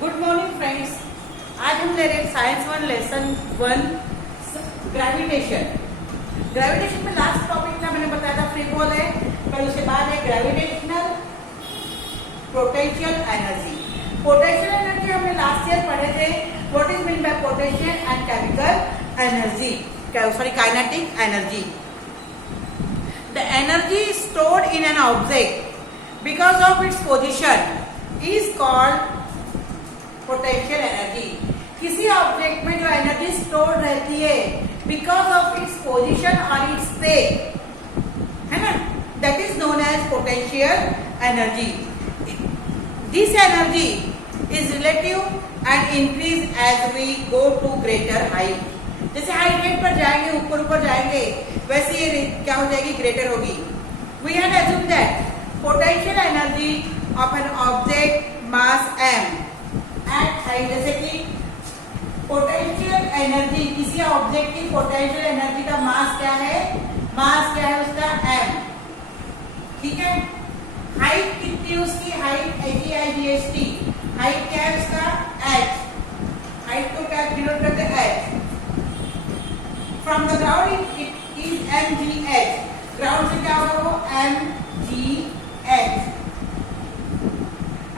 Good morning friends. आज हम ले रहे हैं साइंस 1 लेसन 1 ग्रेविटेशन। ग्रेविटेशन में लास्ट टॉपिक था, मैंने बताया था फ्री फॉल है, फिर उसके बाद है gravitational potential energy. Potential energy हमने लास्ट ईयर पढ़े थे। What is mean by potential and chemical energy, sorry kinetic energy. The energy stored in an object because of its position is called potential energy. किसी object में जो energy store रहती है because of its position और its state, है ना, that is known as potential energy. This energy is relative and increase as we go to greater height. जैसे height रेट पर जाएंगे, ऊपर ऊपर जाएंगे, वैसे ये क्या हो जाएगी, ग्रेटर होगी। We have assume that potential energy of an object mass m at height, जैसे कि पोटेंशियल एनर्जी किसी ऑब्जेक्ट की पोटेंशियल एनर्जी का मास क्या है, मास क्या है उसका m, ठीक है। हाइट कितनी उसकी, हाइट HEIGHT, हाइट क्या है उसका h, हाइट को क्या डिनोट करते हैं h। From the ground it is mgh, ground से क्या होगा वो mgh,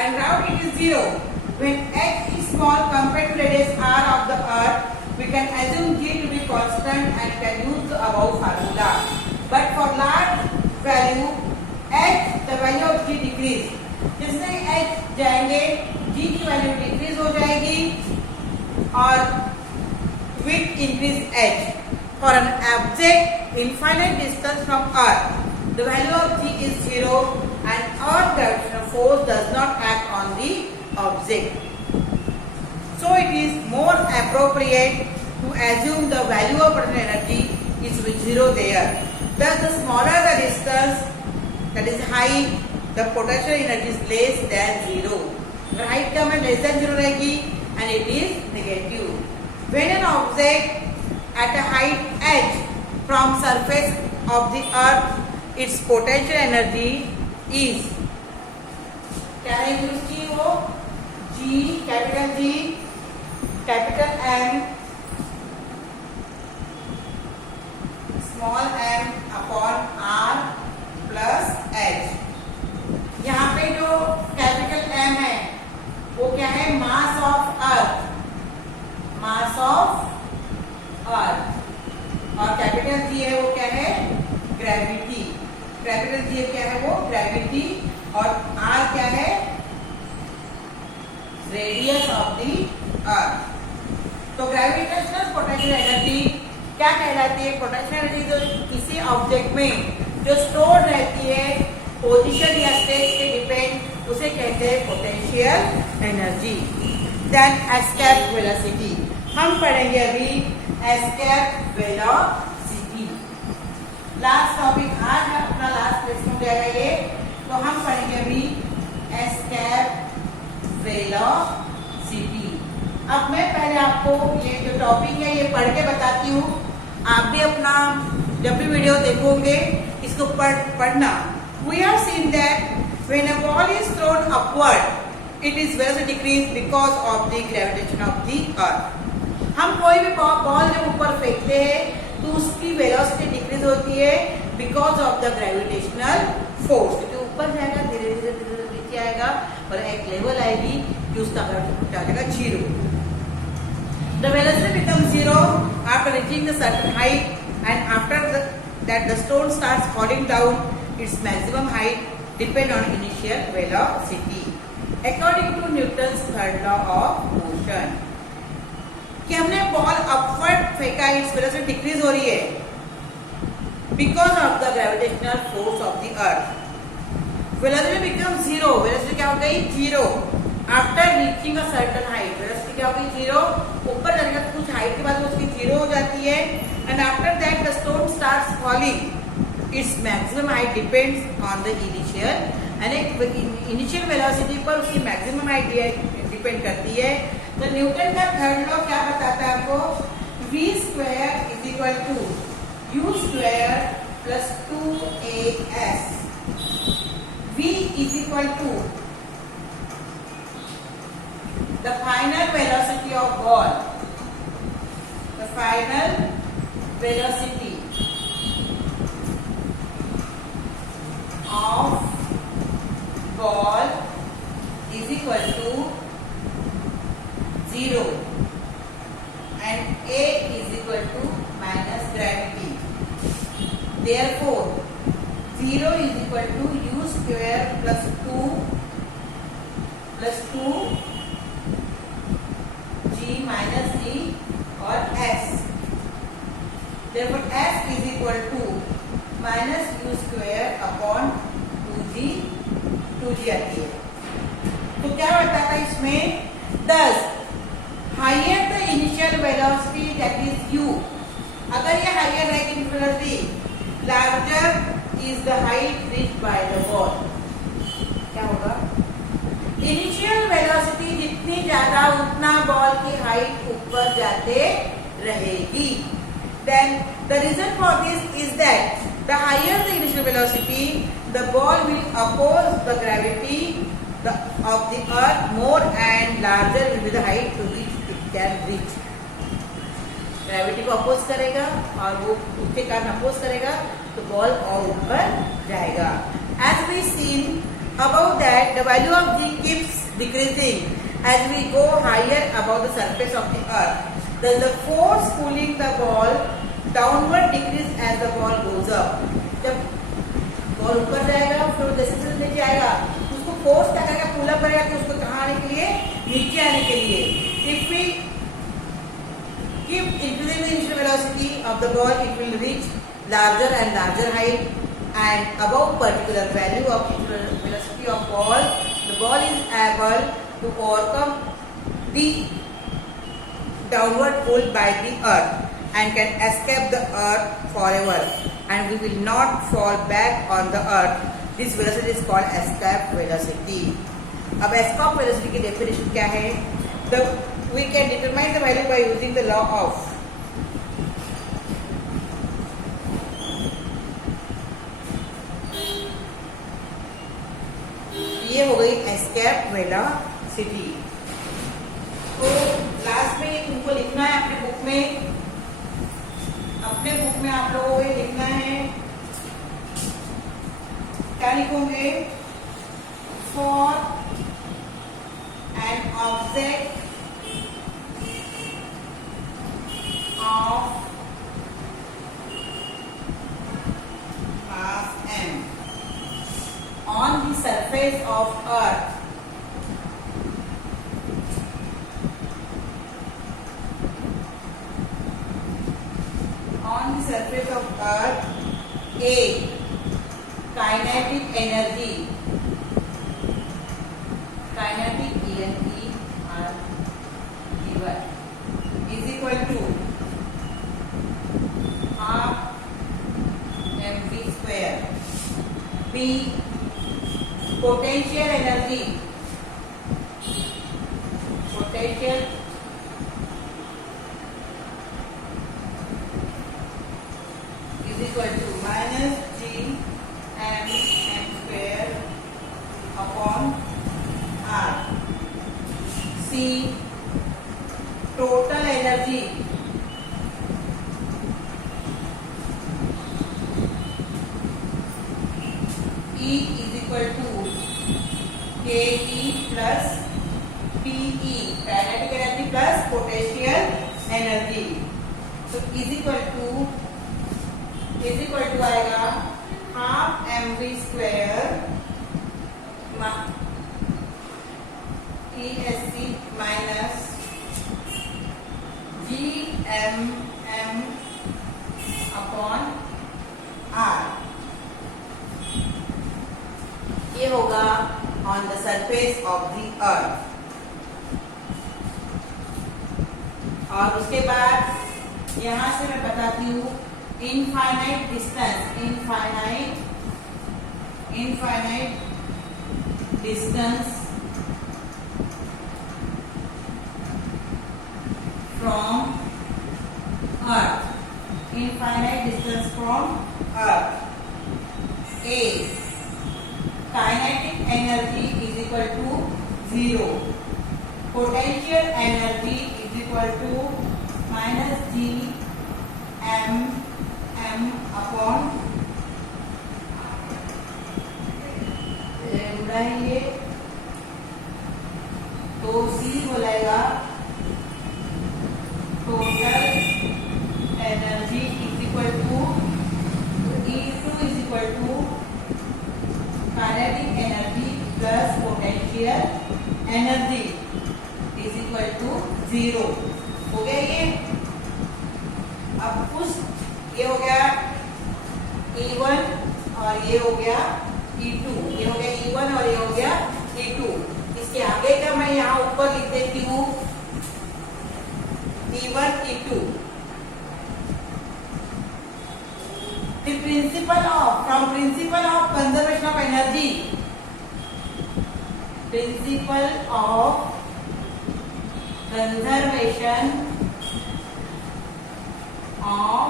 and ground it is 0. When h is small compared to radius r of the earth, we can assume g to be constant and can use the above formula. But for large value h, the value of g decrease. जिससे h जाएंगे g की value decrease हो जाएगी और with increase h. For an object infinite distance from earth, the value of g is 0 and earth gravitational force does not act on the object. So it is more appropriate to assume the value of potential energy is with 0 there. Thus, the smaller the distance, that is height, the potential energy is less than 0. The height term is less than 0 रहेगी and it is negative. When an object at a height h from surface of the earth, its potential energy is क्या रहेगी उसकी, वो G, capital G, capital M, small m upon r plus h। यहाँ पे जो capital M है वो क्या है, मास ऑफ अर्थ, मास ऑफ अर्थ, और कैपिटल G है वो क्या है, ग्रेविटी। कैपिटल G क्या है वो ग्रेविटी, और r क्या है, रेडियस ऑफ दी अर्थ। तो ग्रेविटेशनल पोटेंशियल एनर्जी क्या कहलाती है, पोटेंशियल एनर्जी जो किसी ऑब्जेक्ट में जो स्टोर रहती है पोजीशन या स्टेट के डिपेंड, उसे कहते हैं potential energy. Then escape velocity, हम पढ़ेंगे अभी एस्केप वेलोसिटी। लास्ट टॉपिक आज अपना लास्ट लेसन हो जाएगा ये, तो हम पढ़ेंगे अभी एस्केप वेलोसिटी। अब मैं पहले आपको ये जो टॉपिक है ये पढ़ के बताती हूँ, आप भी अपना जब भी वीडियो देखोगे इसको पढ़ना। We have seen that when a ball is thrown upward, it is velocity decrease because of the gravitation of the earth. हम कोई भी बॉल जब ऊपर फेंकते हैं तो उसकी वेलोसिटी डिक्रीज होती है because of the gravitational force, क्योंकि ऊपर जाएगा धीरे धीरे धीरे नीचे आएगा और एक लेवल आएगी कि उसका ग्रेविटी आ जाएगा 0। The velocity becomes 0 after reaching the certain height, and after that the stone starts falling down. Its maximum height depends on initial velocity. According to Newton's third law of motion, कि हमने ball upward फेंका, its velocity decrease हो रही है because of the gravitational force of the earth. Velocity become 0, velocity क्या हो गई 0 after reaching a certain height, velocity क्या हो गई 0, ऊपर जाने का कुछ हाइट के बाद उसकी 0 हो जाती है, and after that the stone starts falling, its maximum height depends on the initial, यानी इनिशियल वेलोसिटी पर उसकी मैक्सिमम हाइट डिपेंड करती है। तो न्यूटन का थर्ड लॉ क्या बताता है आपको, v square is equal to u square plus 2as, v is equal to the final velocity of ball, the final velocity of ball is equal to 0 and A is equal to minus gravity. Therefore 0 is equal to u square plus 2 g minus g or s. Therefore s is equal to minus u square upon 2g आती है. तो क्या होता था इसमें? Thus higher the initial velocity, that is u. अगर ये higher है कि velocity, larger is the height reached by the ball. क्या होगा? Initial velocity जितनी ज्यादा उतना बॉल की हाइट ऊपर जाते रहेगी. Then the reason for this is that the higher the initial velocity, the ball will oppose the gravity of the earth more and larger will be the height to which it can reach. Gravity को oppose करेगा और वो उसके कारण oppose करेगा तो ball और ऊपर जाएगा. As we seen above that the value of g keeps decreasing as we go higher above the surface of the earth. Thus the force pulling the ball downward decrease as the ball goes up. जब ball ऊपर जाएगा फिर जैसे नीचे आएगा उसको force क्या करेगा? पुल अप करेगा कि उसको कहाँ आने के लिए? नीचे आने के लिए. If we keep increasing the initial velocity of the ball, it will reach larger and larger height, and above particular value of initial velocity of ball, the ball is able to overcome the downward pull by the earth and can escape the earth forever, and we will not fall back on the earth. This velocity is called escape velocity. अब escape velocity की definition क्या है? We can determine the value by using the law of ये हो गई escape velocity. तो last में तुमको लिखना है अपने बुक में आप लोगों को ये लिखना है. क्या लिखोगे? For an object of mass m on the surface of earth, a kinetic energy, kinetic energy are given is equal to half mv square. B potential energy is equal to minus g m square upon r. C total energy E is equal to KE plus PE, kinetic energy plus potential energy. So is equal to आएगा half mv square ESC minus GMM upon R. ये होगा on the surface of the earth. और उसके बाद यहां से मैं बताती हूँ infinite distance from earth. Infinite distance from earth. A kinetic energy is equal to 0. Potential energy is equal to minus G M M upon ये, तो सी हो जाएगा total energy is equal to E2 is equal to kinetic energy plus potential energy is equal to 0 हो गया ये। अब कुछ ये हो गया E1 और ये हो गया E2, ये हो गया E1 और ये हो गया E2। इसके आगे का मैं यहाँ ऊपर लिख देती हूँ E1 E2। फिर principle of conservation of energy, principle of conservation of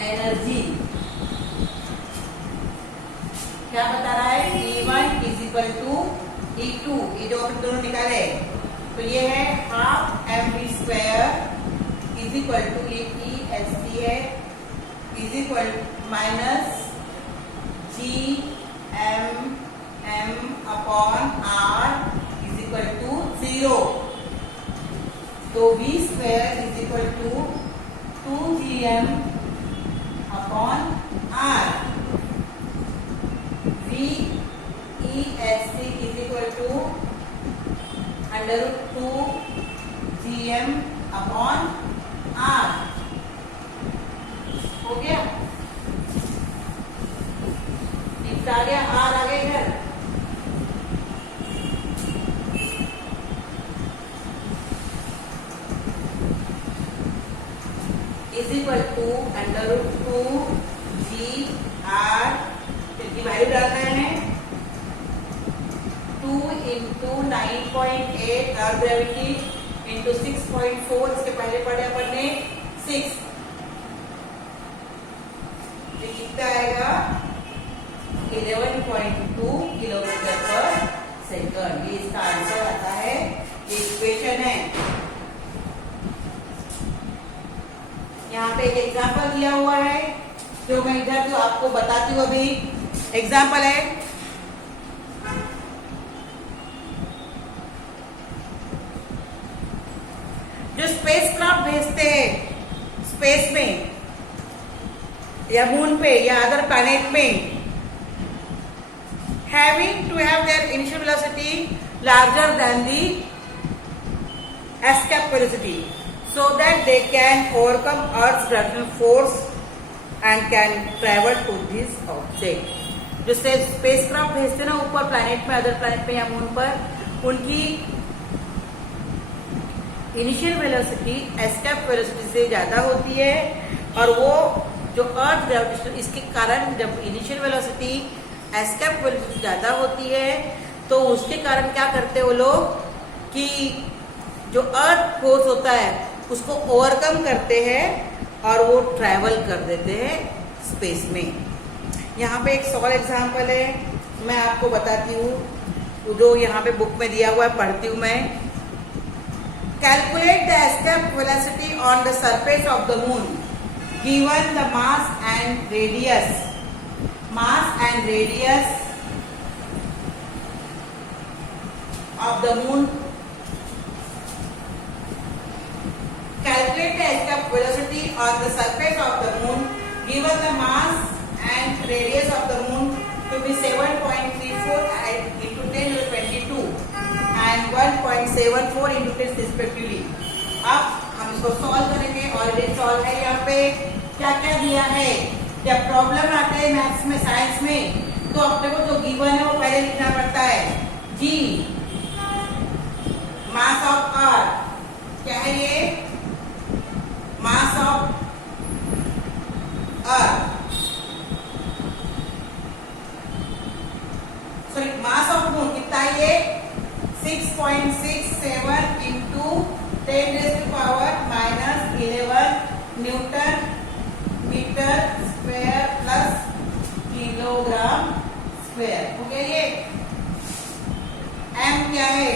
energy क्या बता रहा है? E1 is equal to E2, ये जो दोनों निकाले तो ये है half mv square is equal to ये EST है is equal minus G M M upon R is equal to 0। तो v square is equal to 2gm upon R. VEST is equal to √2 GM upon R। हो गया? X आ गया, R आ गया इधर। is equal to √2 GR, की value डालना है 2 into 9.8 earth gravity into 6.4, इसके पहले पढ़े अपन ने 6, ये कितना आएगा 11.2 किलोमीटर पर सेकंड। ये इसका आंसर आता है, ये इक्वेशन है। यहाँ पे एक एग्जाम्पल दिया हुआ है जो मैं इधर जो आपको बताती हूँ अभी। एग्जाम्पल है जो स्पेसक्राफ्ट भेजते हैं स्पेस में या मून पे या अदर प्लैनेट में, having to have their initial velocity larger than the escape velocity so that they can overcome Earth's gravitational force and can travel to this object। जो स्पेसक्राफ्ट भेजते ना ऊपर प्लैनेट में, अदर प्लैनेट पे या moon पर, उनकी इनिशियल वेलोसिटी एस्केप वेलोसिटी से ज्यादा होती है और वो जो अर्थ ग्रेविटेशन, इसके कारण जब इनिशियल वेलोसिटी एस्केप वेलोसिटी ज्यादा होती है तो उसके कारण क्या करते हैं वो लोग कि जो अर्थ फोर्स होता है उसको ओवरकम करते हैं और वो ट्रैवल कर देते हैं स्पेस में। यहाँ पे एक सॉल्व एग्जाम्पल है, मैं आपको बताती हूँ जो यहाँ पे बुक में दिया हुआ है, पढ़ती हूँ मैं। Calculate the escape velocity on the surface of the moon given the mass and radius of the moon. Calculate the escape velocity on the surface of the moon given the mass and radius of the moon to be 7.34 into 10 to the 22 and 1.74 into 10 respectively। अब हम इसको solve करेंगे। Already solve है। यहाँ पे क्या क्या दिया है, जब प्रॉब्लम आते हैं मैथ्स में, साइंस में, तो अपने को जो गिवन है वो पहले लिखना पड़ता है। जी मास ऑफ अर्थ क्या है, ये mass of earth, sorry mass of moon कितना है, ये 6.67 into 10⁻⁻11 newton metre square plus kilogram square. Okay, ये m क्या है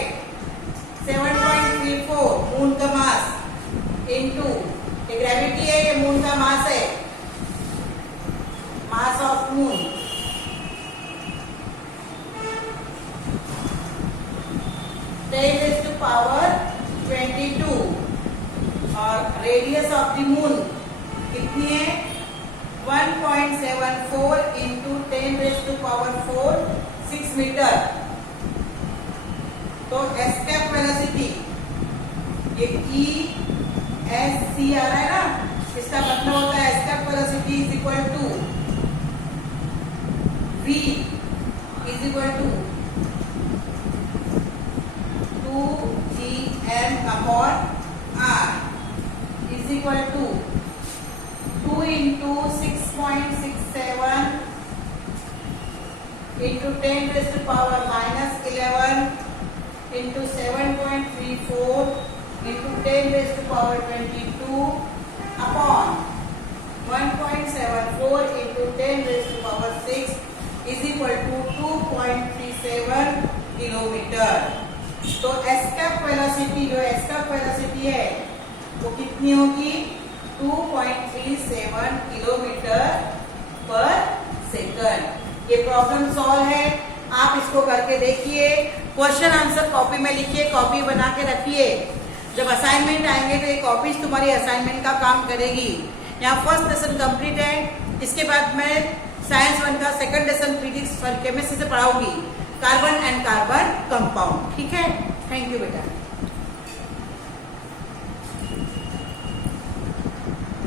7.34 मून का मास इनटू ये ग्रेविटी है, ये मून का मास है, मास ऑफ मून 10⁻22 और रेडियस ऑफ द मून कितनी है 1.74 इंटू 10⁻4 6 मीटर। तो एस्केप वेलोसिटी ये ESC आ रहा है ना, इसका मतलब होता है escape velocity is equal to V is equal to 2Gm upon R is equal to 2 into 6.67 into 10⁻⁻11 into 7.34 into 10⁻22 upon 1.74 into 10⁻6 is equal to 2.37 kilometre. तो एस्केप वेलोसिटी जो एस्केप वेलोसिटी है वो कितनी होगी 2.37 किलोमीटर पर सेकंड। ये problem solve है, आप इसको करके देखिए, क्वेश्चन आंसर कॉपी में लिखिए, कॉपी बना के रखिए, जब असाइनमेंट आएंगे तो ये कॉपीज तुम्हारी असाइनमेंट का काम करेगी। यहाँ फर्स्ट लेसन कंप्लीट है, इसके बाद मैं साइंस 1 का सेकंड लेसन फिजिक्स और केमिस्ट्री से पढ़ाऊंगी कार्बन एंड कार्बन कंपाउंड। ठीक है, थैंक यू बेटा।